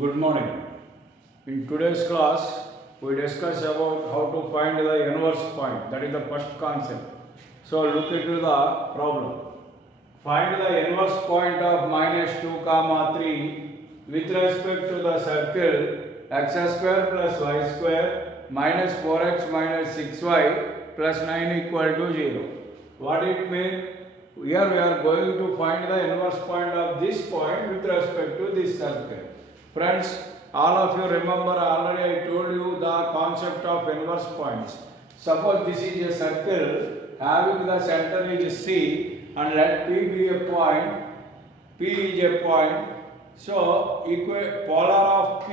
Good morning. In today's class, we discuss about how to find the inverse point. That is the first concept. So look into the problem. Find the inverse point of minus 2 comma 3 with respect to the circle x square plus y square minus 4x minus 6y plus 9 equal to 0. What it means? Here we are going to find the inverse point of this point with respect to this circle. Friends, all of you remember already I told you the concept of inverse points. Suppose this is a circle having the center is C and let P be a point. P is a point. So polar of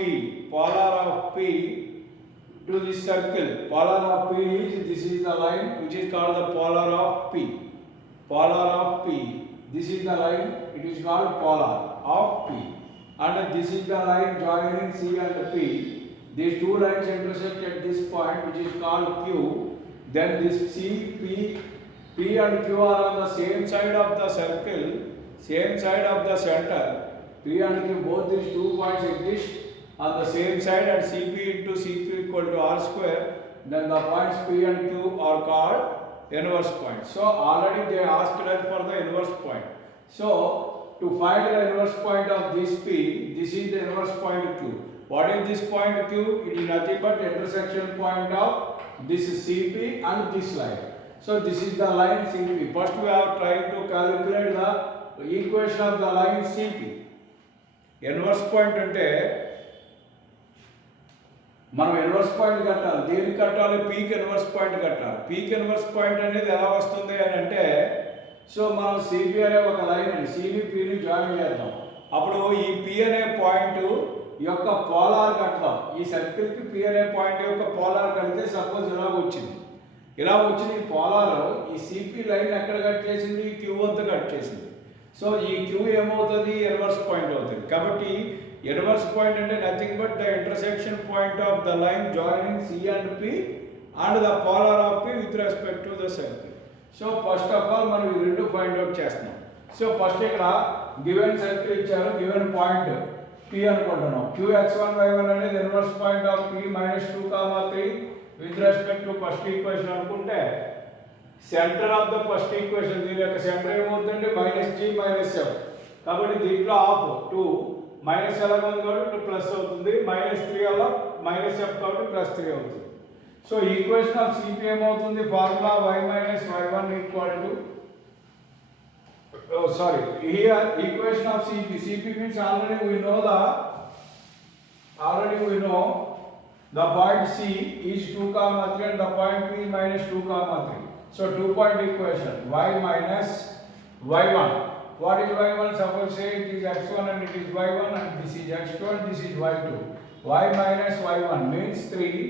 P to this circle. Polar of P is, this is the line which is called the polar of P. Polar of P. This is the line, it is called polar of P. And this is the line joining C and P. These two lines intersect at this point which is called Q. Then this C, P and Q are on the same side of the circle, same side of the center. P and Q, both these 2 points exist on the same side, and CP into CQ equal to R square. Then the points P and Q are called inverse points. So already they asked us for the inverse point. So to find the inverse point of this P, this is the inverse point Q. What is this point Q? It is nothing but intersection point of this CP and this line. So this is the line CP. First we have tried to calculate the equation of the line CP. Inverse point అంటే మనం inverse point కట్టాలి. దేనికి కట్టాలి? Peak inverse point కట్టాలి. Peak inverse point అనేది ఎలా వస్తుంది అని అంటే, సో మనం సిపి అనే ఒక లైన్ అండి, సిని పిని జాయిన్ చేద్దాం. అప్పుడు ఈ పి అనే పాయింట్ యొక్క పోలార్ కడతాం. ఈ సర్కిల్కి పి అనే పాయింట్ యొక్క పోలార్ కడితే సపోజ్ ఇలా వచ్చింది. ఈ పోలార్ ఈ సిపి లైన్ ఎక్కడ కట్ చేసింది? క్యూ వద్ద కట్ చేసింది. సో ఈ క్యూ ఏమవుతుంది? ఇన్వర్స్ పాయింట్ అవుతుంది. కాబట్టి ఇన్వర్స్ పాయింట్ అంటే nothing but the intersection point of the line joining C and P and the polar of P with respect to the circle. So first of all మనం ఈ రెండు find out చేస్తున్నాం. So first ఇక్కడ given circle ఇచ్చారు, given point P అనుకుంటున్నాం. Qx1y1 అనేది inverse point of p minus 2, 3 with respect to first equation అనుకుంటే, centre of the first equation దీని యొక్క సెంటర్ ఏమవుతుందంటే -g - f. కాబట్టి దీంట్లో ఆఫ్ 2 మైనస్ ఎలా ఉంది కాబట్టి ప్లస్ అవుతుంది, -3 అలా -f కాబట్టి +3 అవుతుంది. సో ఈక్వేషన్ ఆఫ్ సిపి ఏమవుతుంది? Formula y - y1 equal to here equation of CP means already we know the point C is 2, 3 and the point P -2, 3. So 2-point equation y minus y1. What is y1? Suppose say it is x1 and it is y1 and this is x2 and this is y2. Y minus y1 means 3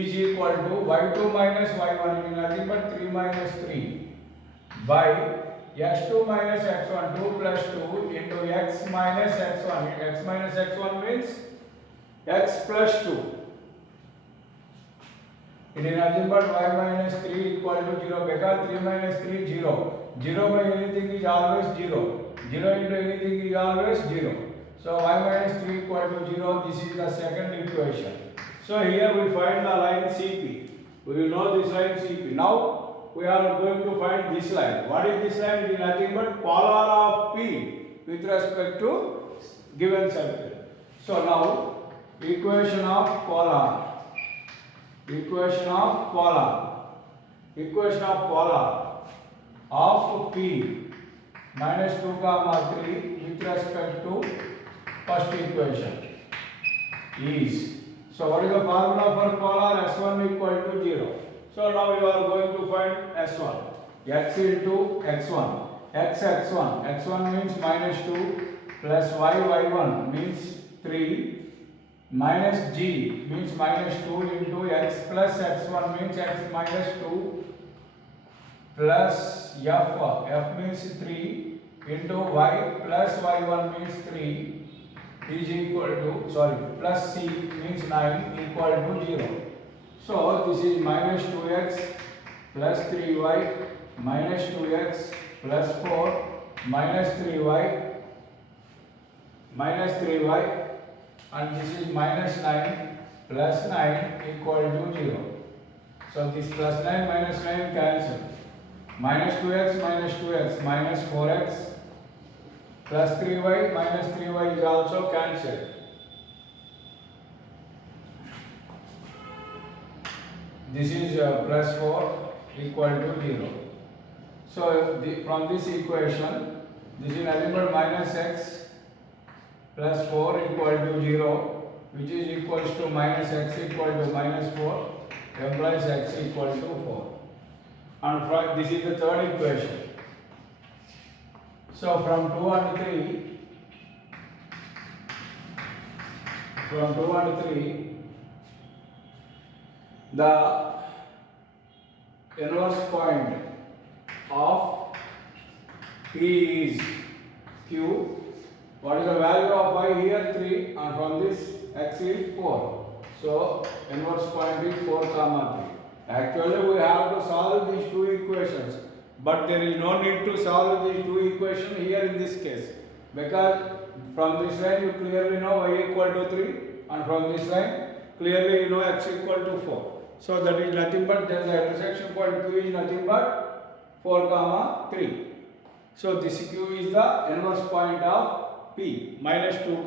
is equal to y2 minus y1 means nothing but 3 minus 3 by x2 minus x1, 2 plus 2 into x minus x1. X minus x1 means x plus 2. It is nothing but y minus 3 equal to 0 because 3 minus 3 0. 0 by anything is always 0. 0 into anything is always 0. So y minus 3 equal to 0. This is the second equation. So here we find the line CP. We will know this line CP. Now we are going to find this line. What is this line? It is nothing but polar of P with respect to given circle. So now equation of polar of P minus 2, 3 with respect to first equation is, so what is the formula for polar? S1 equal to 0. So now you are going to find S1. X into x1. X1 means -2 plus y1 means 3 minus g means -2 into x plus x1 means x minus 2 plus f means 3 into y plus y1 means 3 is equal to plus c means 9 equal to 0. So this is -2x plus 3y minus 2x plus 4 minus 3y and this is minus 9 plus 9 equal to 0. So this plus 9 minus 9 cancel. Minus 2x minus 4x plus 3y minus 3y is also cancelled. This is plus 4 equal to 0. So from this equation, this is nothing but minus x plus 4 equal to 0, which is equals to minus x equal to minus 4 implies x equal to 4. And this is the third equation. So from 2 and 3, the inverse point of P is Q. What is the value of y here? 3, and from this x is 4. So inverse point is 4, 3. Actually we have to solve these two equations, but there is no need to solve these two equations here in this case, because from this line you clearly know y equal to 3, and from this line clearly you know x equal to 4. So that is nothing but then the intersection point Q is nothing but 4, 3. So this Q is the inverse point of P, minus 2,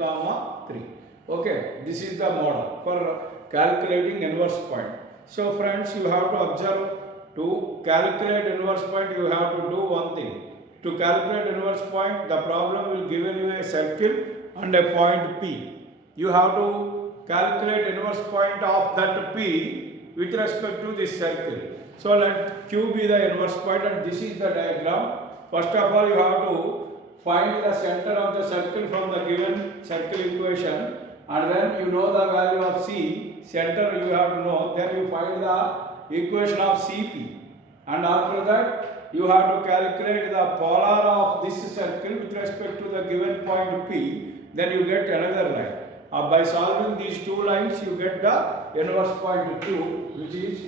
3. Okay, this is the model for calculating inverse point. So friends, you have to observe, to calculate inverse point you have to do one thing. To calculate inverse point, the problem will give you a circle and a point P. You have to calculate inverse point of that P with respect to this circle. So let Q be the inverse point, and this is the diagram. First of all, you have to find the center of the circle from the given circle equation, and then you know the value of C, center you have to know, then you find the equation of CP, and after that you have to calculate the polar of this circle with respect to the given point P, then you get another line. By solving these two lines you get the inverse point Q, which is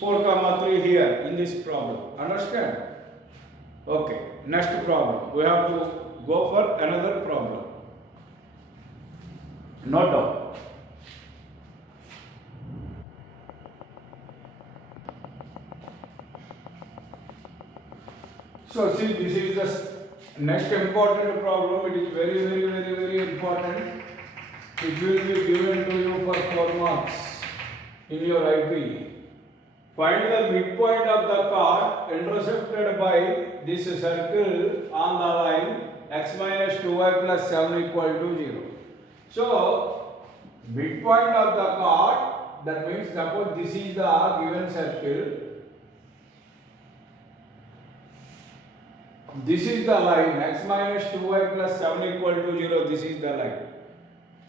4, 3 here in this problem. Understand? Okay, next problem. We have to go for another problem. Note down. So see, this is the next important problem. It is very important. It will be given to you for 4 marks in your IP. Find the midpoint of the chord intercepted by this circle on the line x minus 2y plus 7 equal to 0. So, midpoint of the chord, that means suppose this is the given circle. This is the line x minus 2y plus 7 equal to 0. This is the line.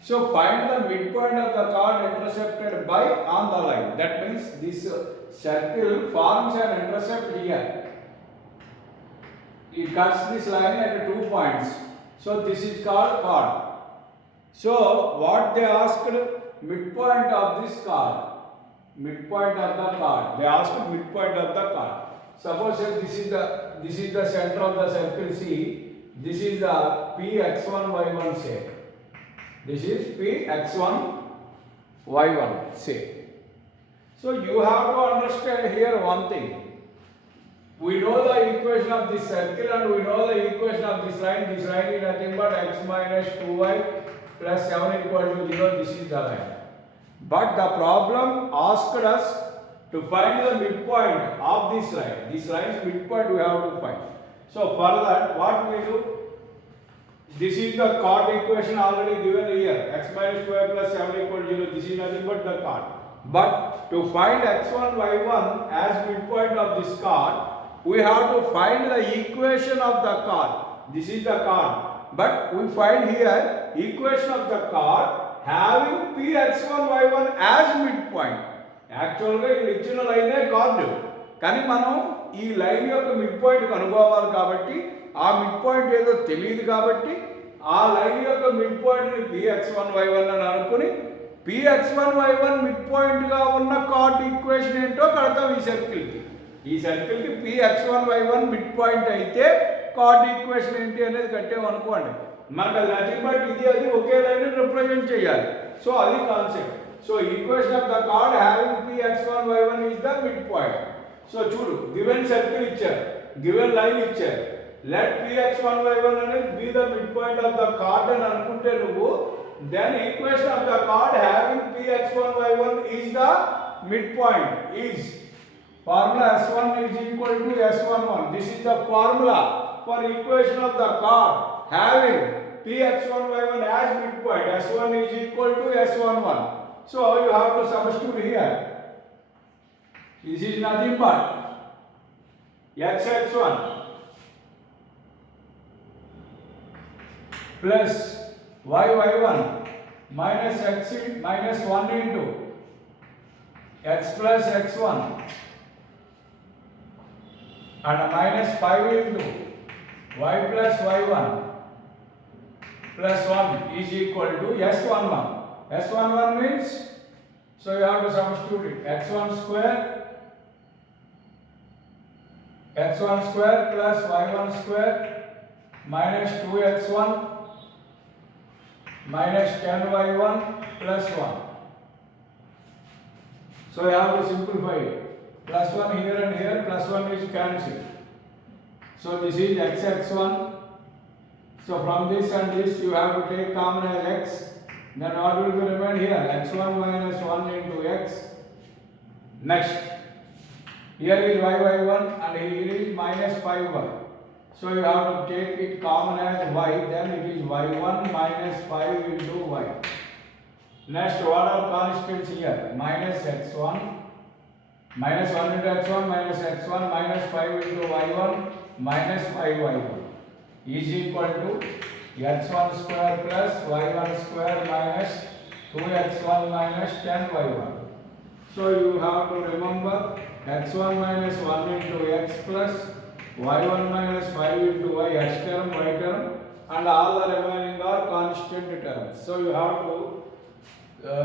So find the midpoint of the chord intercepted by on the line. That means this circle forms an intercept here. It cuts this line at 2 points. So this is called chord. So what they asked, midpoint of this chord. Midpoint of the chord. They asked midpoint of the chord. Suppose this is the center of the circle C. This is the P x1 y1 say. This is P x1 y1 say. So you have to understand here one thing. We know the equation of this circle and we know the equation of this line. This line is nothing but x minus 2y plus 7 equal to 0. This is the line. But the problem asked us to find the midpoint of this line. This line's midpoint we have to find. So for that, what we do? This is the chord equation already given here. X minus 2y plus 7 equal to 0. This is nothing but the chord. But to find x1, y1 as midpoint of this chord, we have to find the equation of the chord. This is the chord. But we find here equation of the chord having p x1, y1 as midpoint. Actually, it is a chord. కానీ మనం ఈ లైన్ యొక్క mid point కనుగోవాలి కాబట్టి ఆ mid point ఏదో తెలియదు కాబట్టి ఆ లైన్ యొక్క మిడ్ పాయింట్ ని px1y1 అని అనుకుని px1y1 మిడ్ పాయింట్ గా ఉన్న కార్డ్ ఈక్వేషన్ ఏంటో కడతాం ఈ సర్కిల్ కి. ఈ సర్కిల్ కి px1y1 మిడ్ పాయింట్ అయితే కార్డ్ ఈక్వేషన్ ఏంటి అనేది కట్టాం అనుకోండి. మనకు అది నథింగ్ బట్ ఇది అది ఒకే లైన్ రిప్రజెంట్ చేయాలి. సో అది concept. So equation of the chord having px1 y1 is the mid point. So చూడు, గివెన్ సర్కిల్ ఇచ్చారు, గివెన్ లైన్ ఇచ్చారు, లెట్ px1 y1 అనేది B the mid point of the card అని అనుకుంటే నువ్వు, then equation of the chord having px1 y1 is the midpoint is formula s1 is equal to s11. This is the formula for equation of the chord having px1 y1 as midpoint. s1 is equal to s11. So you have to substitute here. This is nothing but x1 plus y1 minus x minus 1 into x plus x1 and minus 5 into y plus y1 plus 1 is equal to s11. S11 means, so you have to substitute it, x1 square plus y1 square minus 2x1 minus 10y1 plus 1. So you have to simplify it. Plus 1 here and here, plus 1 is cancelled. So this is x1. So from this and this you have to take common as x. Then what will be remain here? x1 minus 1 into x. Next, here is y1 and here is minus 5y. So you have to take it common as y, then it is y1 minus 5 into y. Next, what are constants here? Minus x1, minus 1 into x1 minus x1 minus 5 into y1 minus 5y1 is equal to x1 square plus y1 square minus 2x1 minus 10y1. So you have to remember x1 minus 1 into x plus y1 minus 5 into y, x term, y term, and all the remaining are constant terms. So you have to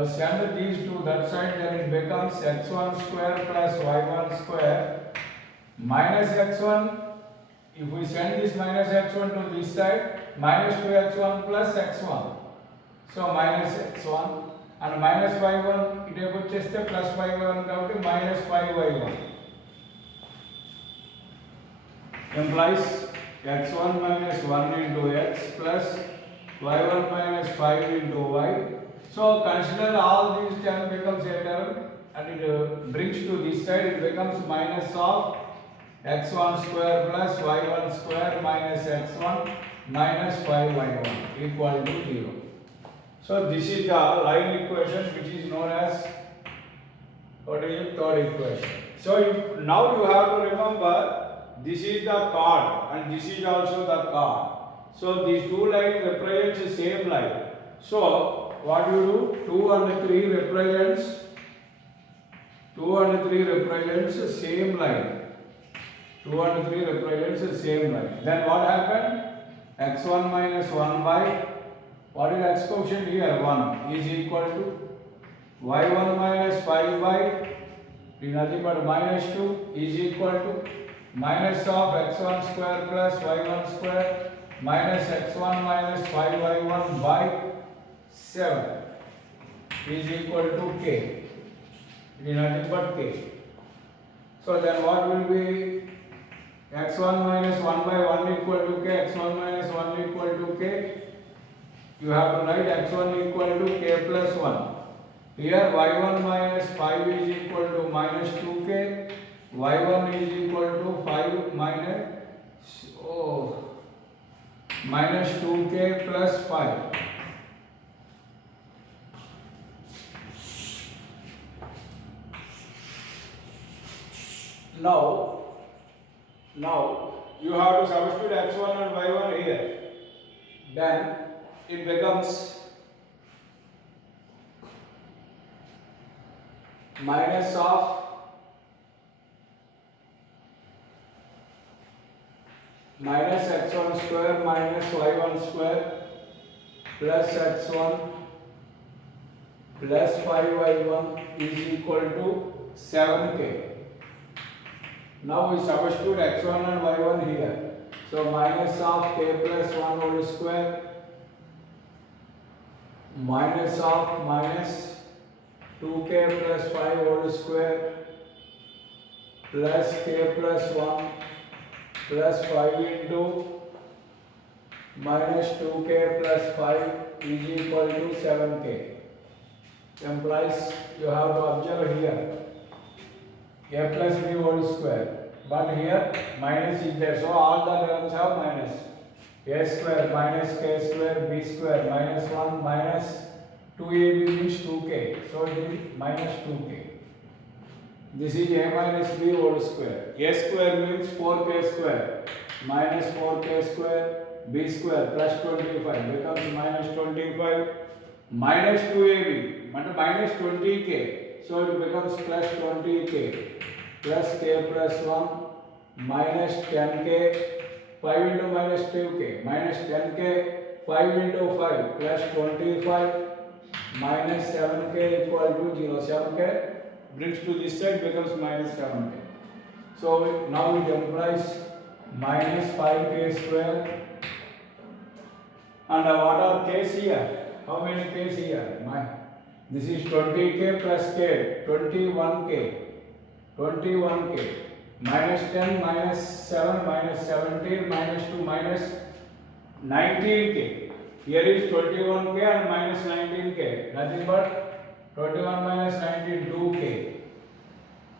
send these to that side, then it becomes x1 square plus y1 square minus x1. If we send this minus x1 to this side, minus 2x1 plus x1. So minus x1 and minus y1, it is plus y1 కాబట్టి minus 5y1. Implies x1 minus 1 into x plus y1 minus 5 into y. So consider all these term becomes a term and it brings to this side, it becomes minus of x1 square plus y1 square minus x1 minus 5y1 equal to 0. So this is the line equation which is known as, what is it, third equation. So now you have to remember, this is the chord and this is also the chord. So these two lines represent the same line. So what you do, 2 and 3 represents same line. 2 and 3 represents the same line. Then what happened? x1 minus 1 by, what is x quotient here? 1 is equal to y1 minus 5 by, is nothing but minus 2 is equal to minus of x1 square plus y1 square minus x1 minus 5y1 by 7 is equal to k. It is nothing but k. So then what will be x1 minus 1 by 1 equal to k, x1 minus 1 equal to k. You have to write x1 equal to k plus 1. Here y1 minus 5 is equal to minus 2k, y1 is equal to 5 minus 2k plus 5. Now you have to substitute x1 and y1 here. Then it becomes minus of minus x1 square minus y1 square plus x1 plus 5y1 is equal to 7k. Now we substitute x1 and y1 here. So minus of k plus 1 whole square minus of minus 2k plus 5 whole square plus k plus 1 plus 5 into minus 2k plus 5 is equal to 7k. Implies you have to observe here a plus b whole square, but here minus is there, so all the terms have minus. A square minus k square b square minus 1 minus 2ab means 2k, so it is minus 2k. This is a minus b whole square. A square means 4k square minus 4k square b square plus 25 becomes minus 25 minus 2ab minus 20k, so it becomes plus 20k plus k plus 1 minus 10k 5 into minus 2k minus 10k 5 into 5 plus 25 minus 7k equal to 0. 7k brings to this side becomes minus 7k. So now it implies minus 5k square. And what are k's here? How many k's here? This is 20k plus k, 21k, 21k, minus 10, minus 7, minus 17, minus 2, minus 19k. Here is 21k and minus 19k, nothing but 21 minus 19, 2k.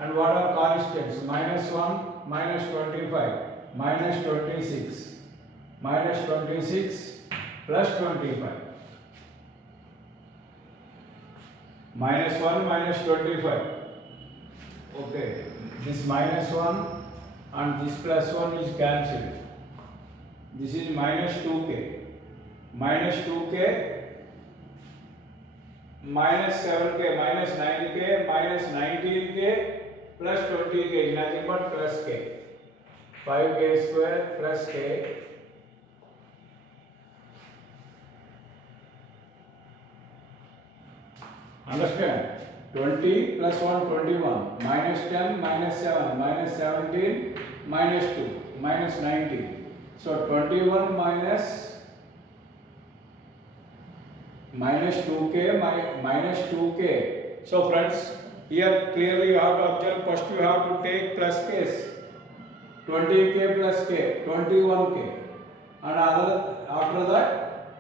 And what are constants? Minus 1, minus 25, minus 26, minus 26 plus 25. Minus 1 minus 25. Okay, this minus 1 and this plus 1 is cancelled. This is minus 2k. Minus 2k minus 7k minus 9k minus 19k plus 20k is nothing but plus k. 5k square plus k. Understand? 20 plus 1, 21, minus 10, minus 7, minus 17, minus 2, minus 19. So 21 minus 2k minus 2k. So friends, here clearly you have to observe, first you have to take plus k's. 20k plus k, 21k. And after that,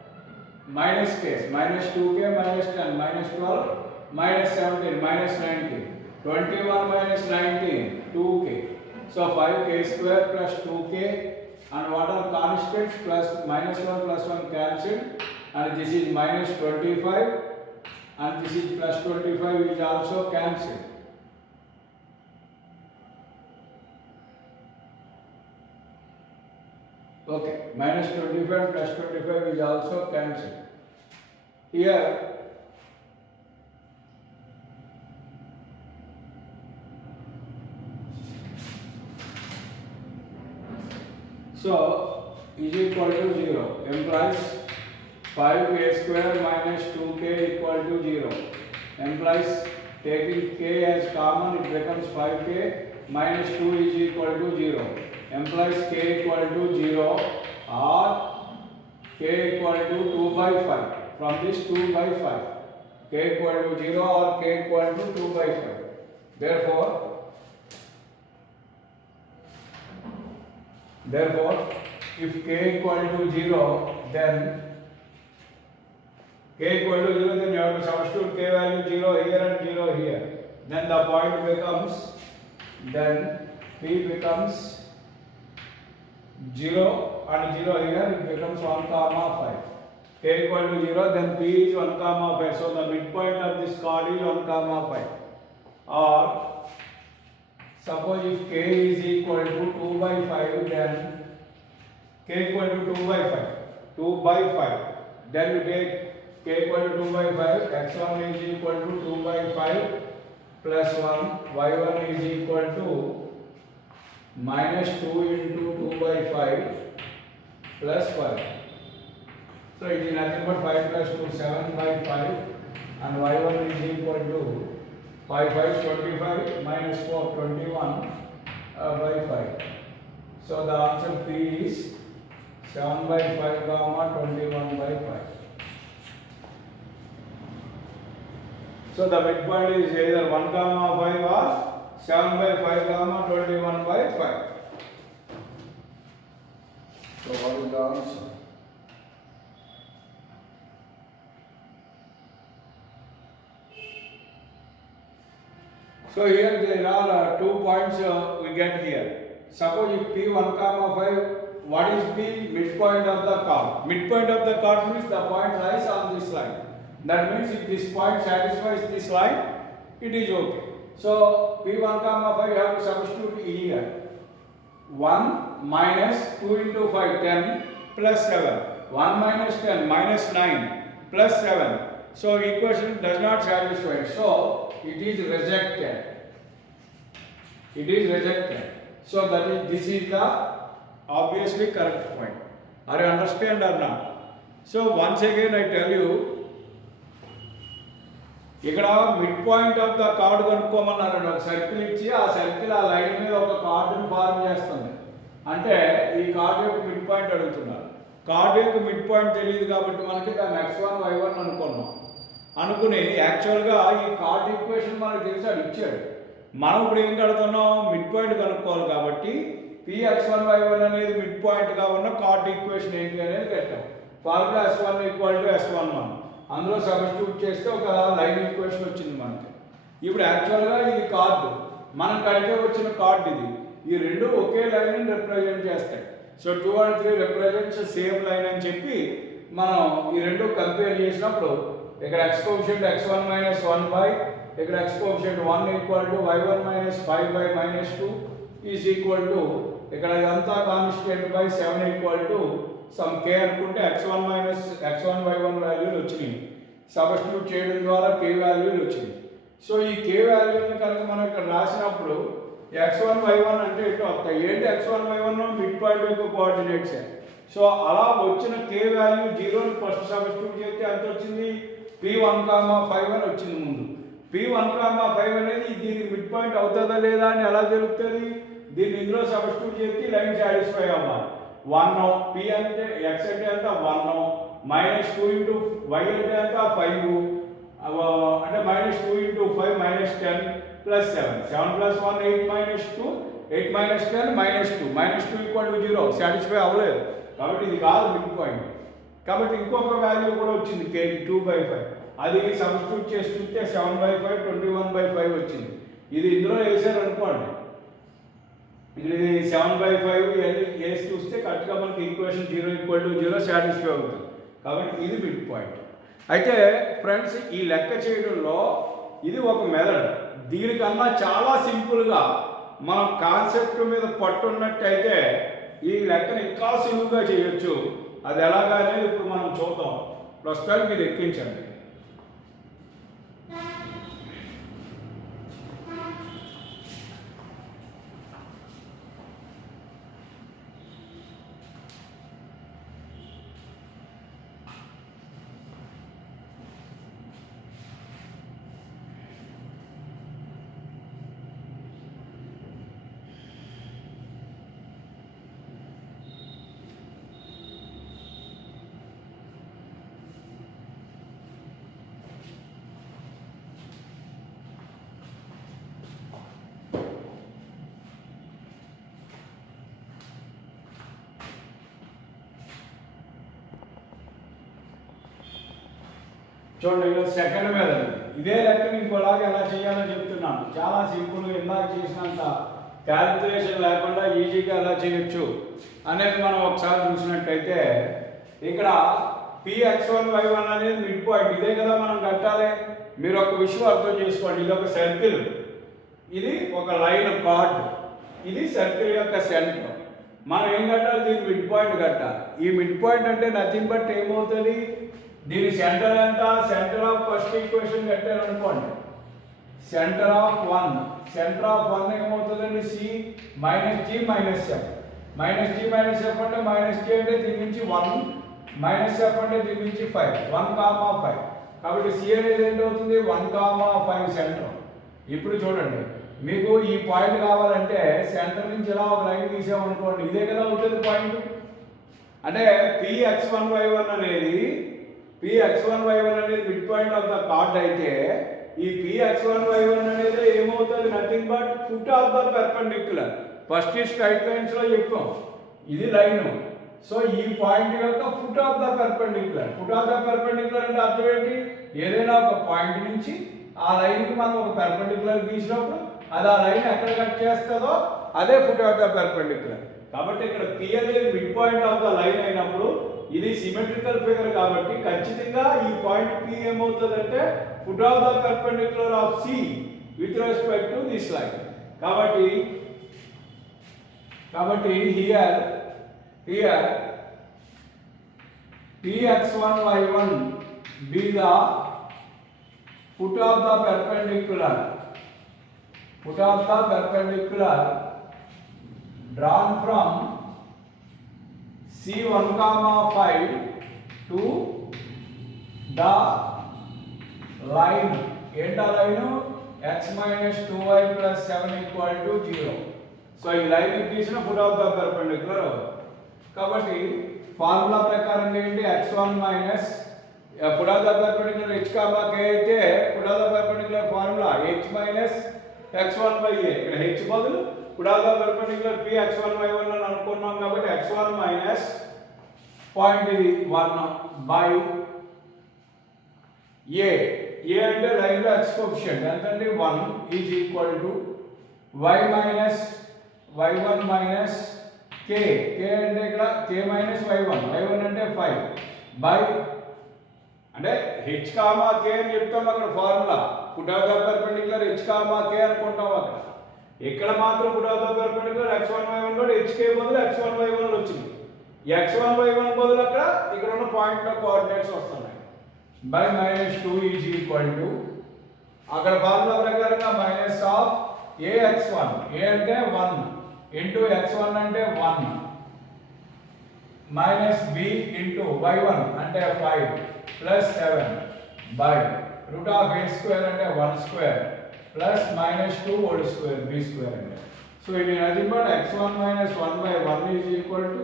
minus k's, minus 2k, minus 10, minus 12, minus 17, minus 19. 21 minus 19, 2k. So 5k square plus 2k. And what are constants? Plus minus 1 plus 1 cancelled. And this is minus 25. And this is plus 25 is also cancelled. Okay, minus 25 plus 25 is also cancelled. Here, so is equal to 0 implies 5k square minus 2k equal to 0 implies taking k as common it becomes 5k minus 2 is equal to 0 implies k equal to 0 or k equal to 2 by 5. From this 2 by 5 k equal to 0 or k equal to 2 by 5. Therefore, if k equal to 0, then k equal to 0, then you have to substitute k value 0 here and 0 here. Then the point becomes, then p becomes 0 and 0 here, it becomes 1 comma 5. K equal to 0, then p is 1 comma 5. So the midpoint of this chord is 1 comma 5. Or suppose if k is equal to 2 by 5, then k equal to 2 by 5. 2 by 5. Then we take k equal to 2 by 5. x1 is equal to 2 by 5 plus 1. y1 is equal to minus 2 into 2 by 5 plus 5. So it is nothing but 5 plus 2, 7 by 5. And y1 is equal to 5 5 25 minus 4 21 by 5. So the answer P is 7 by 5 comma 21 by 5. So the midpoint is either 1 comma 5 or 7 by 5 comma 21 by 5. So what is the answer? So here there are 2 points we get here. Suppose if P1 comma 5, what is the midpoint of the chord? Midpoint of the chord means the point lies on this line. That means if this point satisfies this line, it is okay. So P1 comma 5 you have to substitute here. 1 minus 2 into 5, 10 plus 7. 1 minus 10 minus 9 plus 7. So equation does not satisfy. So it is rejected. It is rejected. So that is, this is the obviously correct point. Are you understand or not? So once again I tell you, ఇక్కడ mid point of the chord కనుక్కోమన్నారండి. ఒక circle ఇచ్చి ఆ సర్కిల్ ఆ లైన్ మీద ఒక కార్డుని ఫార్మ్ చేస్తుంది. అంటే ఈ కార్డు యొక్క మిడ్ పాయింట్ అడుగుతున్నారు. కార్డు యొక్క మిడ్ పాయింట్ తెలియదు కాబట్టి మనకి దాన్ని x1 y1 అనుకున్నాం. అనుకుని యాక్చువల్గా ఈ కార్డ్ ఈక్వేషన్ మనకు తెలిసి అది ఇచ్చాడు. మనం ఇప్పుడు ఏం కడుతున్నాం, మిడ్ పాయింట్ కనుక్కోవాలి కాబట్టి px1 y1 అనేది మిడ్ పాయింట్గా ఉన్న కార్డ్ ఈక్వేషన్ ఏంటి అనేది కట్టాం. ఫార్ములా s1 = s11. అందులో సబ్స్టిట్యూట్ చేస్తే ఒక లైన్ ఈక్వేషన్ వచ్చింది మనకి. ఇప్పుడు యాక్చువల్గా ఇది కార్డు, మనం కడితే వచ్చిన కార్డు ఇది. ఈ రెండు ఒకే లైన్ని రిప్రజెంట్ చేస్తాయి. సో 2 and 3 రిప్రజెంట్స్ సేమ్ లైన్ అని చెప్పి మనం ఈ రెండు కంపేర్ చేసినప్పుడు ఇక్కడ x కోఎఫిషియంట్ x1 - 1 బై ఇక్కడ x కోఎఫిషియంట్ 1 = y1 - 5 బై -2 ఈజ్ ఈక్వల్ టు ఇక్కడ ఇదంతా కాన్స్టెంట్ బై 7 సమ్ k అనుకుంటే x1 y1 వాల్యూలు వచ్చినాయి. సబ్స్టిట్యూట్ చేయడం ద్వారా k వాల్యూలు వచ్చినాయి. సో ఈ k వాల్యూని కనుక మనం ఇక్కడ రాసినప్పుడు x1 y1 అంటే ఎటు వస్తాయి? ఏంటి x1 y1 మిడ్ పాయింట్ యొక్క కోఆర్డినేట్స్. సో అలా వచ్చిన k వాల్యూ 0ని ఫస్ట్ సబ్స్టిట్యూట్ చేస్తే ఎంత వచ్చింది? P1 comma 5 అని వచ్చింది ముందు. P1 comma 5 అనేది దీనికి మిడ్ పాయింట్ అవుతుందా లేదా అని ఎలా తెలుస్తుంది? దీన్ని ఇందులో సబ్స్టిట్యూట్ చేసి లైన్ సాటిస్ఫై అవ్వాలి. 1 p అంటే x అంటే ఎంత 1 minus 2 into y అంటే ఎంత 5 అంటే -2 into 5 -10 plus 7 7 plus 1 8 minus 2 8 minus 10 -2 -2 = 0 సాటిస్ఫై అవ్వలేదు కాబట్టి ఇది కాదు మిడ్ పాయింట్. కాబట్టి ఇంకొక వాల్యూ కూడా వచ్చింది k 2/5. అది సబ్స్టిట్యూట్ చేసి చూస్తే 7/5 21/5 వచ్చింది. ఇది ఇందులో వేసారు అనుకోండి, ఇది 7/5 ఇవన్నీ వేసి చూస్తే కరెక్ట్గా మనకి ఈక్వేషన్ 0 = 0 సాటిస్ఫై అవుతుంది. కాబట్టి ఇది మిడ్ పాయింట్. అయితే ఫ్రెండ్స్ ఈ లెక్క చేయడంలో ఇది ఒక మెథడ్. దీనికన్నా చాలా సింపుల్గా మనం కాన్సెప్ట్ మీద పట్టున్నట్టయితే ఈ లెక్కను ఇంకా సులువుగా చేయొచ్చు. అది ఎలాగా అనేది ఇప్పుడు మనం చూద్దాం. ప్రస్తుతానికి ఇది ఎక్కించండి. చూడండి, ఇది సెకండ్ మెథడ్. ఇదే లెక్కని ఇంకోలాగా ఎలా చేయాలో చెప్తున్నాను. చాలా సింపుల్గా ఇందాక చేసినంత క్యాలిక్యులేషన్ లేకుండా ఈజీగా ఎలా చేయొచ్చు అనేది మనం ఒకసారి చూసినట్టయితే ఇక్కడ px1 y1 అనేది మిడ్ పాయింట్. ఇదే కదా మనం కట్టాలి. మీరు ఒక విషయం అర్థం చేసుకోండి. ఇది ఒక సర్కిల్, ఇది ఒక లైన్ కార్డ్, ఇది సర్కిల్ యొక్క సెంటర్. మనం ఏం కట్టాలి? దీని మిడ్ పాయింట్ కట్టాలి. ఈ మిడ్ పాయింట్ అంటే నథింగ్ బట్ ఏమవుతుంది? దీని సెంటర్ ఎంత? సెంటర్ ఆఫ్ ఫస్ట్ ఈక్వేషన్ కట్టారు అనుకోండి, సెంటర్ ఆఫ్ 1. సెంటర్ ఆఫ్ 1 ఏమవుతుందండి? c - g - f. -g - f అంటే -g అంటే దీని నుంచి 1, -f అంటే దీని నుంచి 5, 1, 5. కాబట్టి c అనేది ఏంటవుతుంది? 1, 5 సెంటర్. ఇప్పుడు చూడండి, మీకు ఈ పాయింట్ కావాలంటే సెంటర్ నుంచి ఇలా ఒక లైన్ తీసామనుకోండి, ఇదే కదా అవుతుంది పాయింట్. అంటే px1 y1 అనేది mid point of the card అయితే ఈ px1y1 అనేది ఏమవుతుంది, nothing but foot of the perpendicular. First ఈ స్ట్రైట్ లైన్స్ లో చెప్పాం ఇది లైన్. సో ఈ పాయింట్ యొక్క foot of the perpendicular. Foot of the perpendicular అంటే అర్థం ఏంటి, ఏదైనా ఒక పాయింట్ నుంచి ఆ లైన్కి మనం ఒక పెర్పెండిక్యులర్ గీసినప్పుడు అది ఆ లైన్ ఎక్కడ కట్ చేస్తుందో అదే ఫుట్ ఆఫ్ ద పెర్పెండిక్యులర్. కాబట్టి ఇక్కడ P అనేది mid point of the line అయినప్పుడు ఇది సిమెట్రికల్ ఫిగర్ కాబట్టి ఖచ్చితంగా ఈ పాయింట్ P ఏమవుతుందంటే foot of the perpendicular of C with respect to this line. కాబట్టి here px1y1 be the foot of the perpendicular drawn from C1, 5 to the line. ఏంటా line x minus 2y plus 7 equal to 0. సో ఈ లైన్ గీసిన foot of the perpendicular అవుతుంది. కాబట్టి ఫార్ములా ప్రకారం ఏంటి, x1 minus foot of the perpendicular h, k అయితే foot of the perpendicular formula h minus x1/a. ఇక్కడ h బదులు foot of the perpendicular px1y1 అని అనుకున్నాం కాబట్టి x1 మైనస్ పాయింట్ ఇది 1 బై a. a అంటే లైన్ లో x కోఎఫిషియంట్ ఎంతంటే 1 is equal to y minus y1 minus k. k అంటే ఇక్కడ k మైనస్ y1 అంటే 5 బై అంటే h, k అని చెప్తాం అక్కడ formula. Foot of the perpendicular h, k అనుకుంటాం అక్కడ. ఇక్కడ మాత్రం foot of the perpendicular x1y1 కూడా hk బదులు x1y1 వచ్చింది. x1y1 బదులు అక్కడ ఇక్కడ ఉన్న పాయింట్ లో కోఆర్డినేట్స్ వస్తున్నాయి. బై -2 ఈజ్ ఈక్వల్ టు అక్కడ ఫార్ములా ప్రకారంగా మైనస్ ఆఫ్ ax1, a అంటే 1 ఇంటూ x1 అంటే 1 మైనస్ b ఇంటూ y1 అంటే 5 ప్లస్ 7 by root of a square అంటే 1 square plus -2 whole square b square అంటే. సో ఇది నథింగ్ బట్ x1 minus 1 by 1 is equal to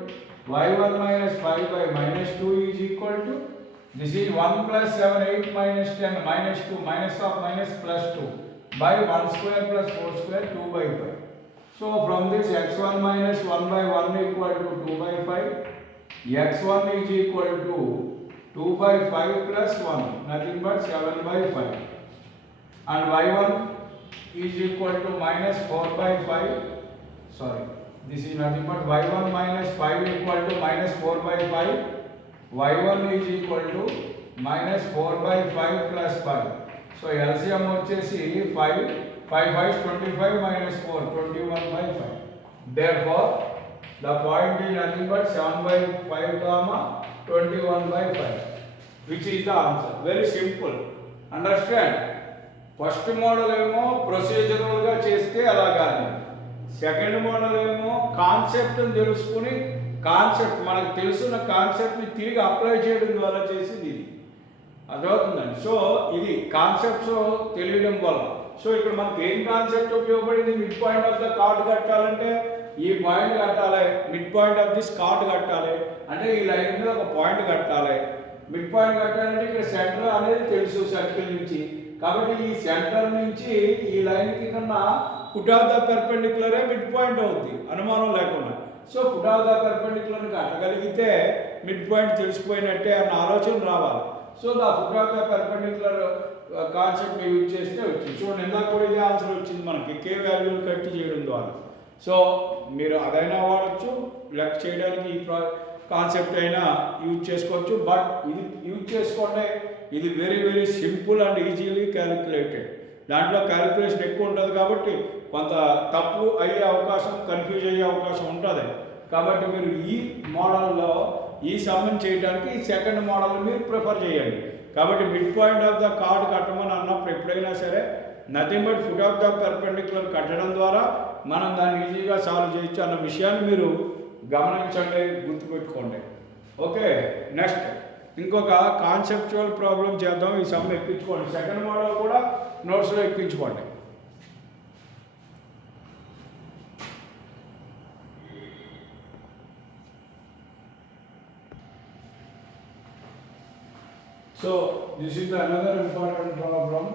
y1 minus 5 by -2 is equal to this is 1 plus 7 8 minus 10 -2 minus of minus plus 2 by 1 square plus 4 square 2 by 5. So from this x1 minus 1 by 1 equal to 2 by 5, x1 is equal to 2 by 5 plus 1, nothing but 7 by 5, and y1 is equal to minus 4 by 5, sorry, this is nothing but y1 minus 5 equal to minus 4 by 5, y1 is equal to minus 4 by 5 plus 5. So LCM వచ్చేసి 5 5 25 minus 4 21 by 5. Therefore the point is nothing but 7 by 5 comma 21 by 5, which is the answer. Very simple. Understand? First model ఏమో ప్రొసీజరల్గా చేస్తే అలాగానే, second model ఏమో కాన్సెప్ట్ని తెలుసుకుని మనకు తెలుసున్న కాన్సెప్ట్ని తిరిగి అప్లై చేయడం ద్వారా చేసింది ఇది. అర్థమవుతుందండి. సో ఇది కాన్సెప్ట్స్ తెలియడం వల్ల. సో ఇక్కడ మనకి ఏం కాన్సెప్ట్ ఉపయోగపడింది, mid point of the card కట్టాలంటే ఈ పాయింట్ కట్టాలి, mid point of this card కట్టాలి అంటే ఈ లైన్ మీద ఒక పాయింట్ కట్టాలి. మిడ్ పాయింట్ కట్టాలంటే ఇక్కడ సెంటర్ అనేది తెలుసు సర్కిల్ నుంచి, కాబట్టి ఈ సెంటర్ నుంచి ఈ లైన్కి కన్నా ఫుట్ ఆఫ్ ద పెర్పెండిక్యులరే మిడ్ పాయింట్ అవుతుంది అనుమానం లేకుండా. సో ఫుట్ ఆఫ్ ద పెర్పెండిక్యులర్ని కట్టగలిగితే మిడ్ పాయింట్ తెలిసిపోయినట్టే అన్న ఆలోచన రావాలి. So the foot of the perpendicular concept use చేస్తే వచ్చింది. సో ఇందాక కూడా ఇదే ఆన్సర్ వచ్చింది మనకి, కే వాల్యూని కట్టి చేయడం ద్వారా. సో మీరు అదైనా వాడచ్చు, లెక్క చేయడానికి ఈ కాన్సెప్ట్ అయినా యూజ్ చేసుకోవచ్చు. బట్ ఇది యూజ్ చేసుకోండి, ఇది very very simple and easily calculated. దాంట్లో క్యాలిక్యులేషన్ ఎక్కువ ఉంటుంది కాబట్టి కొంత తప్పు అయ్యే అవకాశం, కన్ఫ్యూజ్ అయ్యే అవకాశం ఉంటుంది. కాబట్టి మీరు ఈ మోడల్లో ఈ సమ్మన్ చేయడానికి ఈ సెకండ్ మోడల్ మీరు ప్రిఫర్ చేయండి. కాబట్టి mid point of the card కట్టమని అన్నప్పుడు ఎప్పుడైనా సరే nothing but foot of the perpendicular కట్టడం ద్వారా మనం దాన్ని ఈజీగా సాల్వ్ చేయొచ్చు అన్న విషయాన్ని మీరు గమనించండి, గుర్తుపెట్టుకోండి. ఓకే, నెక్స్ట్ ఇంకొక కాన్సెప్చువల్ ప్రాబ్లం చేద్దాం. ఈ సమ్ ఎక్కించుకోండి, సెకండ్ మోడల్ కూడా నోట్స్లో ఎక్కించుకోండి. So this is another important problem.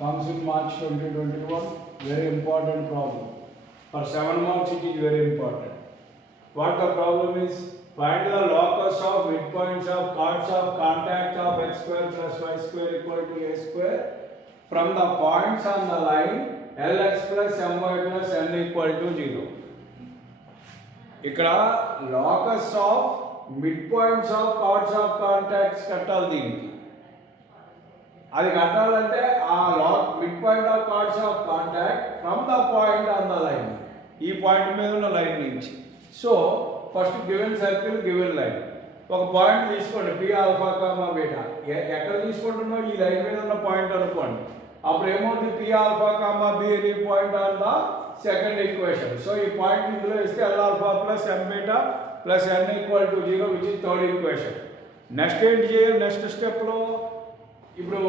comes in March 2021. Very important problem. For 7 marks it is very important. What the problem is? Find the locus of midpoints of chords of contact of x square plus y square equal to a square from the points on the line lx plus my plus n equal to 0. ఇక్కడ locus of midpoints of chords of contacts కట్టాలి దీనికి. అది కట్టాలంటే ఆ mid point of cards of contact from the point on the line, ఈ పాయింట్ మీద ఉన్న లైన్ నుంచి. So first given circle given line ఒక పాయింట్ తీసుకోండి, పి ఆల్ఫా కామా బీటా. ఎక్కడ తీసుకుంటున్నావు? ఈ లైన్ మీద ఉన్న పాయింట్ అనుకోండి. అప్పుడు ఏమవుతుంది? P alpha comma B any point on the second equation. So ఈ పాయింట్ ఇందులో ఇస్తే L alpha plus M beta plus N equal to 0 which is third equation. Next ఏంటి చేయాలి? నెక్స్ట్ స్టెప్లో ఇప్పుడు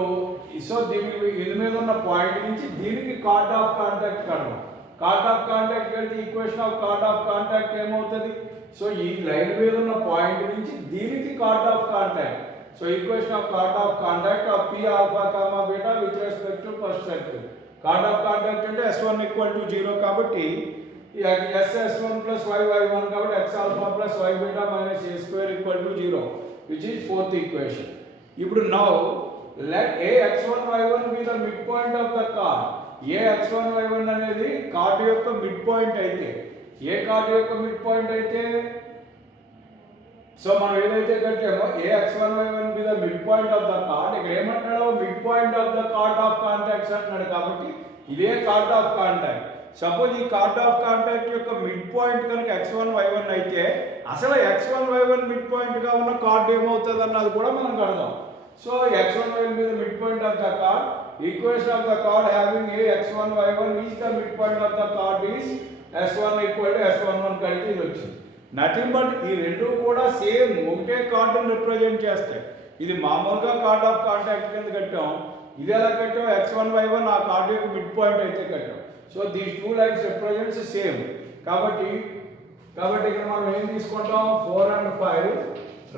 సో దీని మీద ఉన్న పాయింట్ నుంచి దీనికి కార్డ్ ఆఫ్ కాంటాక్ట్ కడదాం. కార్డ్ ఆఫ్ కాంటాక్ట్ కడితే equation of chord of contact ఏమవుతుంది? సో ఈ లైన్ మీద ఉన్న పాయింట్ నుంచి దీనికి card of contact. So equation of chord of contact of P alpha comma beta with respect to first circle. Card of contact అంటే s1 equal to 0 కాబట్టి s1 plus y1 కాబట్టి x alpha plus y beta minus a square equal to 0 which is fourth equation. ఇప్పుడు now let a x1 y1 be the midpoint of the chord. a x1 y1 అనేది కార్డ్ యొక్క mid point అయితే, ఏ కార్డ్ యొక్క mid point అయితే, సో మనం ఏదైతే కట్టామో a x1 y1 be the midpoint of the chord. ఇక్కడ ఏమంటాడు? Mid point of the card of contacts అంటున్నాడు. కాబట్టి ఇదే కార్డ్ ఆఫ్ కాంటాక్ట్. సపోజ్ ఈ కార్డ్ ఆఫ్ కాంటాక్ట్ యొక్క మిడ్ పాయింట్ కనుక x1 y1 అయితే అసలు x1 y1 మిడ్ పాయింట్ గా ఉన్న కార్డ్ ఏమవుతుంది అన్నది కూడా మనం కడదాం. So x1 y1 be the midpoint of the chord. Equation of the chord having a x1 y1 is the midpoint of the chord is s1 equal to s11 కలిపి ఇది వచ్చింది. నథింగ్ బట్ ఈ రెండు కూడా సేమ్ ఒకటే కార్డుని రిప్రజెంట్ చేస్తాయి. ఇది మామూలుగా కార్డ్ ఆఫ్ కాంటాక్ట్ కింద కట్టాం. ఇది ఎలా కట్టాం? x1 y1 ఆ కార్డు యొక్క మిడ్ పాయింట్ అయితే కట్టాం. So these two lines represents same. కాబట్టి ఇక్కడ మనం ఏం తీసుకుంటాం? 4 and 5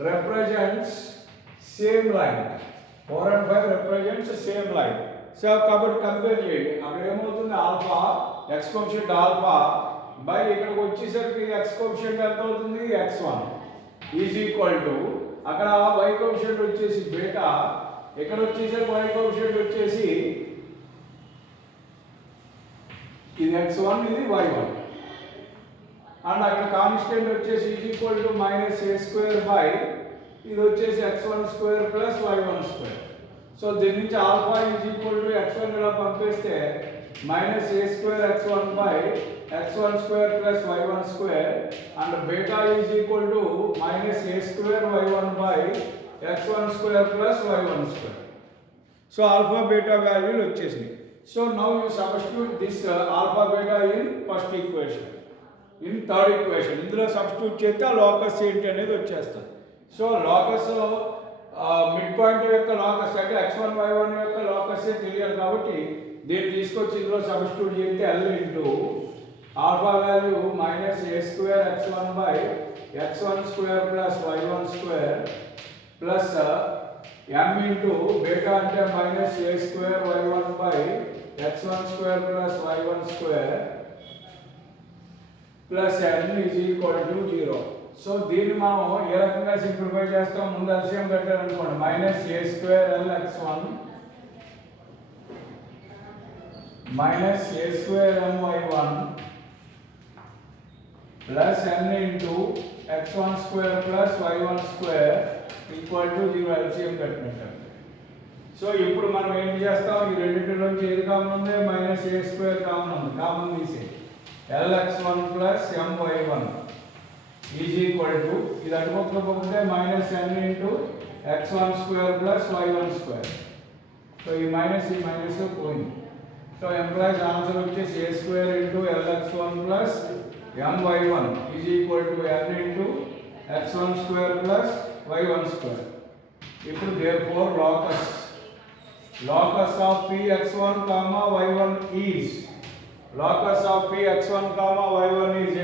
represents same line. 4 and 5 represents same line. సో కాబట్టి కంపేర్ చేయండి. అక్కడ ఏమవుతుంది? Alpha x coefficient alpha by ఇక్కడికి వచ్చేసరికి x కోఎఫిషియంట్ ఎంత అవుతుంది? x1 ఈజ్ ఈక్వల్ టు అక్కడ y కోఎఫిషియంట్ వచ్చేసి బీటా, ఇక్కడ వచ్చేసరికి y కోఎఫిషియంట్ వచ్చేసి ఇది x1 ఇది y1 అండ్ అక్కడ కాన్స్టెంట్ వచ్చేసి is equal to minus a square by ఇది వచ్చేసి x1 square plus y1 square. So దీని నుంచి alpha is equal to x1 ఇలా పంపిస్తే minus a square x1 by x1 square plus y1 square and beta is equal to minus a square y1 by x1 square plus y1 square. So alpha beta వాల్యూలు వచ్చేసింది. So now you substitute this alpha beta in first equation, in third equation. ఇందులో substitute చేస్తే ఆ locus ఏంటి అనేది వచ్చేస్తుంది. So locus mid point యొక్క locus అంటే x1 y1 యొక్క లోకస్ తెలియాలి కాబట్టి దీన్ని తీసుకొచ్చి ఇందులో సబ్స్టిట్యూట్ చేస్తే L into alpha value minus a square x1 by x1 square plus y1 square plus m into beta అంటే minus a square y1 by x1 square plus y1 square plus n is equal to 0. So దీన్ని మనం ఏ రకంగా simplify చేస్తాం? ముందు LCM పెట్టారనుకోండి, minus a square lx1 minus a square my1 plus n into x1 square plus y1 square equal to 0 LCM పెట్టినట్టు. సో ఇప్పుడు మనం ఏం చేస్తాం? ఈ రెండింటిలోంచి ఏది కామన్ ఉంది? మైనస్ a స్క్వేర్ కామన్ ఉంది. కామన్ తీసి lx1 plus my1 is equal to ఇది అటుపక్కన పోతే minus n into x1 square plus y1 square. So ఈ మైనస్ పోయింది. సో ఎంప్లాయిస్ ఆన్సర్ వచ్చేసి a square into lx1 plus my1 is equal to n into x1 square plus y1 square. ఇప్పుడు therefore locus of px1 comma y1 is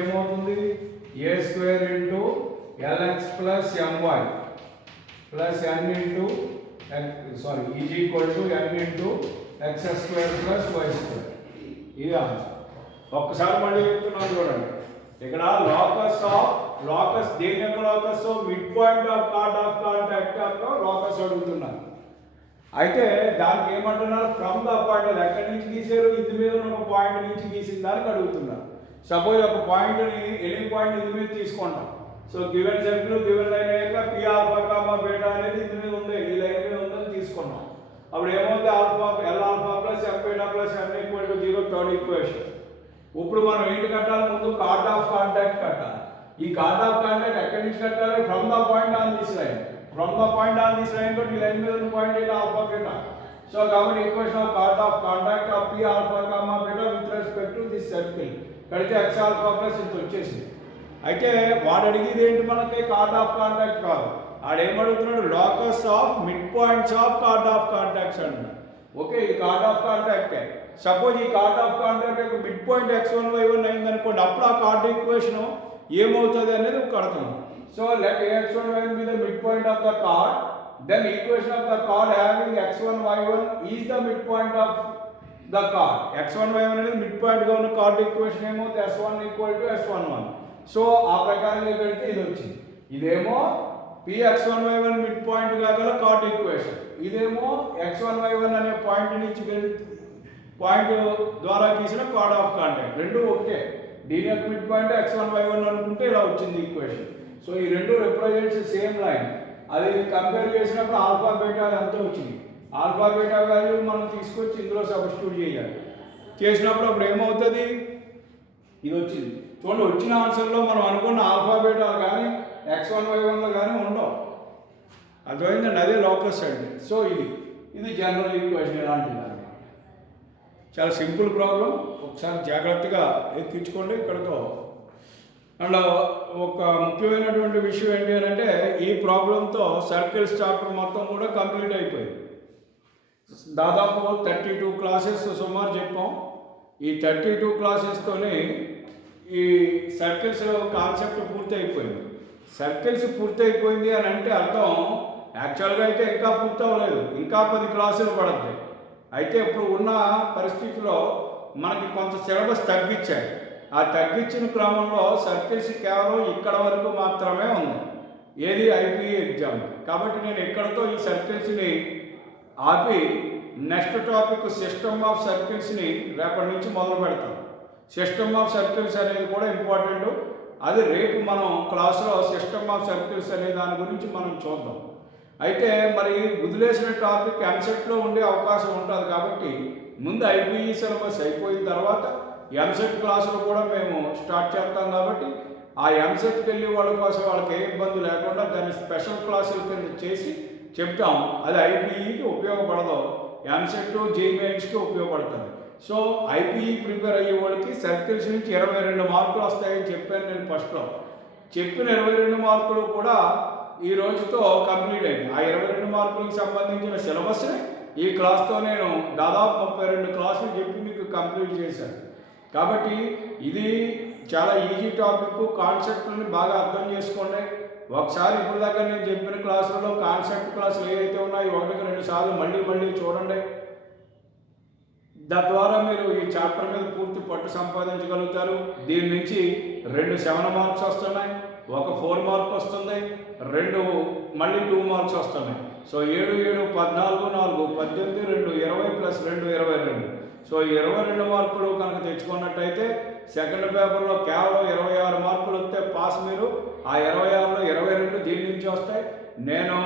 ఏమవుతుంది? a square into lx plus my plus n into is equal to n into X square plus Y square. ఇది answer. ఒక్కసారి మళ్ళీ చెప్తున్నాను చూడండి. ఇక్కడ locus దేని యొక్క locus? Mid point of chord of contact యొక్క లోకస్ అడుగుతున్నారు. అయితే దానికి ఏమంటున్నారు? ఫ్రమ్ ద పాయింట్, ఎక్కడి నుంచి గీసారు? ఇది మీద ఉన్న ఒక పాయింట్ నుంచి గీసిన దానికి అడుగుతున్నారు. సపోజ్ ఒక పాయింట్ని ఎనీ పాయింట్ ఇది మీద తీసుకుంటాం. So given circle given line అయ్యాక పి ఆల్ఫా కామా బీటా అనేది ఇది మీద ఉంది, ఈ లైన్ మీద ఉందని తీసుకున్నాం. అప్పుడు ఏమవుతుంది? L alpha plus F beta plus N equal to 0 third equation. ఇప్పుడు మనం ఏంటి కట్టాలి? ముందు కార్డ్ ఆఫ్ కాంటాక్ట్ కట్టాలి. ఈ కార్డ్ ఆఫ్ కాంటాక్ట్ ఎక్కడి నుంచి కట్టాలి? From the point on this line. From the point on this line ఈ లైన్ మీద ఉన్న పాయింట్ ఏంటి? Alpha beta. సో కాబట్టి equation of chord of contact of P alpha comma beta with respect to this circle కడితే X alpha plus ఇంత వచ్చేసింది. అయితే వాడు అడిగేది ఏంటి? మనకి కార్డ్ ఆఫ్ కాంటాక్ట్ కాదు, ఆడేమడుగుతున్నాడు? Locus of mid points of chord of contacts అంటున్నాడు. ఓకే, ఈ కార్డ్ ఆఫ్ కాంటాక్టే. సపోజ్ ఈ కార్డ్ ఆఫ్ కాంటాక్ట్ యొక్క మిడ్ పాయింట్ x1 y1 అయింది అనుకోండి, అప్పుడు ఆ కార్డ్ ఈక్వేషన్ ఏమవుతుంది అనేది కడతాం. So let x1 y1 be the mid point of the chord, then equation of the chord having x1 y1 is the mid point of the chord. x1 y1 అనేది mid point గా ఉన్న card equation ఏమవుతుంది? s1 equal to s11. So ఆ ప్రకారంగా పెడితే ఇది వచ్చింది. ఇదేమో px1 y1 మిడ్ పాయింట్ గా గల కార్డ్ ఈక్వేషన్, ఇదేమో x1 y1 అనే పాయింట్ నుంచి పాయింట్ ద్వారా గీసిన కార్డ్ ఆఫ్ కాంటాక్ట్. రెండు ఒకటే. దీని యొక్క మిడ్ పాయింట్ x1 y1 అనుకుంటే ఇలా వచ్చింది ఈక్వేషన్. సో ఈ రెండు రిప్రజెంట్స్ సేమ్ లైన్. అది కంపేర్ చేసినప్పుడు ఆల్ఫా బీటా ఎంత వచ్చింది? ఆల్ఫా బీటా వాల్యూ మనం తీసుకొచ్చి ఇందులో సబ్స్టిట్యూట్ చేయాలి. చేసినప్పుడు అప్పుడు ఏమవుతుంది? ఇది వచ్చింది. చూడండి, వచ్చిన ఆన్సర్లో మనం అనుకున్న ఆల్ఫా బీటా కానీ x1 y1 కానీ ఉండవు. అర్థమైందండి? అదే లోకస్ అండి. సో ఇది జనరల్ ఈక్వేషన్ ఎలాంటిది? చాలా సింపుల్ ప్రాబ్లం. ఒకసారి జాగ్రత్తగా ఎక్కించుకోండి ఇక్కడతో. అండ్ ఒక ముఖ్యమైనటువంటి విషయం ఏంటి అని అంటే, ఈ ప్రాబ్లంతో సర్కిల్స్ చాప్టర్ మొత్తం కూడా కంప్లీట్ అయిపోయింది. దాదాపు 32 క్లాసెస్ సుమారు చెప్పాం. ఈ 32 క్లాసెస్తోనే ఈ సర్కిల్స్ కాన్సెప్ట్ పూర్తి అయిపోయింది. సర్కిల్స్ పూర్తి అయిపోయింది అని అంటే అర్థం యాక్చువల్గా అయితే ఇంకా పూర్తి అవ్వలేదు, ఇంకా 10 క్లాసులు పడుతుంది. అయితే ఇప్పుడు ఉన్న పరిస్థితిలో మనకి కొంత సిలబస్ తగ్గించాయి. ఆ తగ్గించిన క్రమంలో సర్కిల్స్ కేవలం ఇక్కడ వరకు మాత్రమే ఉంది. ఏది? IPE exam. కాబట్టి నేను ఇక్కడతో ఈ సర్కిల్స్ని ఆపి నెక్స్ట్ టాపిక్ సిస్టమ్ ఆఫ్ సర్కిల్స్ని రేపటి నుంచి మొదలు పెడతాం. సిస్టమ్ ఆఫ్ సర్కిల్స్ అనేది కూడా ఇంపార్టెంట్. అది రేపు మనం క్లాసులో సిస్టమ్ ఆఫ్ సర్కిల్స్ అనే దాని గురించి మనం చూద్దాం. అయితే మరి వదిలేసిన టాపిక్ ఎంసెట్లో ఉండే అవకాశం ఉంటుంది. కాబట్టి ముందు ఐపీఈ సిలబస్ అయిపోయిన తర్వాత ఎంసెట్ క్లాసులు కూడా మేము స్టార్ట్ చేస్తాం. కాబట్టి ఆ ఎంసెట్కి వెళ్ళి వాళ్ళ కోసం వాళ్ళకి ఏ ఇబ్బంది లేకుండా దాన్ని స్పెషల్ క్లాసుల కింద చేసి చెప్తాం. అది ఐపీఈకి ఉపయోగపడదు, ఎంసెట్ జేఈఈ మెయిన్స్కి ఉపయోగపడుతుంది. సో ఐపీఈ ప్రిపేర్ అయ్యే వాళ్ళకి సర్కిల్స్ నుంచి 22 మార్కులు వస్తాయని చెప్పాను నేను ఫస్ట్లో. చెప్పిన 22 మార్కులు కూడా ఈ రోజుతో కంప్లీట్ అయింది. ఆ 22 మార్కులకు సంబంధించిన సిలబస్ని ఈ క్లాస్తో నేను దాదాపు 32 క్లాసులు చెప్పి మీకు కంప్లీట్ చేశాను. కాబట్టి ఇది చాలా ఈజీ టాపిక్. కాన్సెప్ట్ని బాగా అర్థం చేసుకోండి. ఒకసారి ఇప్పుడు దాకా నేను చెప్పిన క్లాసులలో కాన్సెప్ట్ క్లాసులు ఏవైతే ఉన్నాయో 1-2 సార్లు మళ్ళీ చూడండి. తద్వారా మీరు ఈ చాప్టర్ మీద పూర్తి పట్టు సంపాదించగలుగుతారు. దీని నుంచి 2 7 మార్క్స్ వస్తున్నాయి, ఒక 4 మార్క్ వస్తుంది, 2 మళ్ళీ 2 మార్క్స్ వస్తున్నాయి. సో 7 7 14 4 18 2 20 ప్లస్ 2 22. సో 22 మార్కులు కనుక తెచ్చుకున్నట్టయితే సెకండ్ పేపర్లో కేవలం 26 మార్కులు వస్తే పాస్. మీరు ఆ 26లో 22 దీని నుంచి వస్తాయి. నేను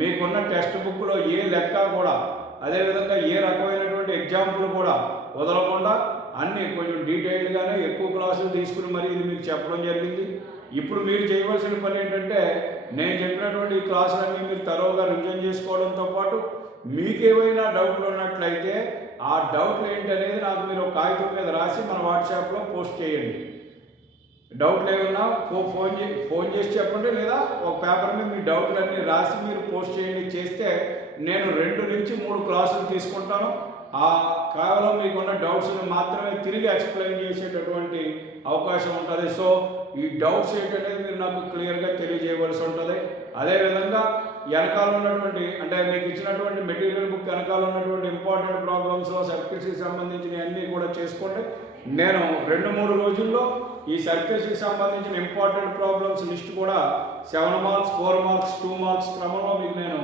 మీకున్న టెక్స్ట్ బుక్లో ఏ లెక్క కూడా, అదేవిధంగా ఏ రకమైనటువంటి ఎగ్జాంపుల్ కూడా వదలకుండా అన్నీ కొంచెం డీటెయిల్డ్గానే ఎక్కువ క్లాసులు తీసుకుని మరి ఇది మీకు చెప్పడం జరిగింది. ఇప్పుడు మీరు చేయవలసిన పని ఏంటంటే, నేను చెప్పినటువంటి ఈ క్లాసులన్నీ మీరు తరోగా రివిజన్ చేసుకోవడంతో పాటు మీకు ఏవైనా డౌట్లు ఉన్నట్లయితే ఆ డౌట్లు ఏంటనేది నాకు మీరు ఒక కాగితం మీద రాసి మన వాట్సాప్లో పోస్ట్ చేయండి. డౌట్లు ఏమన్నా ఫోన్ చేసి చెప్పండి, లేదా ఒక పేపర్ మీద మీ డౌట్లన్నీ రాసి మీరు పోస్ట్ చేయండి. చేస్తే నేను 2 నుంచి 3 క్లాసులు తీసుకుంటాను. ఆ కేవలం మీకున్న డౌట్స్ని మాత్రమే తిరిగి ఎక్స్ప్లెయిన్ చేసేటటువంటి అవకాశం ఉంటుంది. సో ఈ డౌట్స్ ఏంటనేది మీరు నాకు క్లియర్గా తెలియజేయవలసి ఉంటుంది. అదేవిధంగా వెనకాల ఉన్నటువంటి అంటే మీకు ఇచ్చినటువంటి మెటీరియల్ బుక్ వెనకాల ఉన్నటువంటి ఇంపార్టెంట్ ప్రాబ్లమ్స్ సర్కిల్స్కి సంబంధించిన అన్నీ కూడా చేసుకోండి. నేను 2-3 రోజుల్లో ఈ సర్కిల్స్కి సంబంధించిన ఇంపార్టెంట్ ప్రాబ్లమ్స్ లిస్ట్ కూడా 7 మార్క్స్ 4 మార్క్స్ 2 మార్క్స్ క్రమంలో మీకు నేను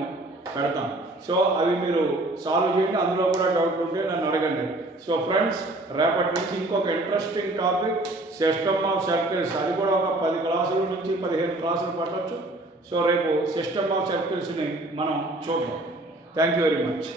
పెడతాను. సో అవి మీరు సాల్వ్ చేయండి. అందులో కూడా డౌట్లు ఉంటే నన్ను అడగండి. సో ఫ్రెండ్స్, రేపటి నుంచి ఇంకొక interesting topic system of circles. అది కూడా ఒక 10 క్లాసుల నుంచి 15 క్లాసులు పట్టవచ్చు. సో రేపు సిస్టమ్ ఆఫ్ సర్కిల్స్ని మనం చూద్దాం. Thank you very much.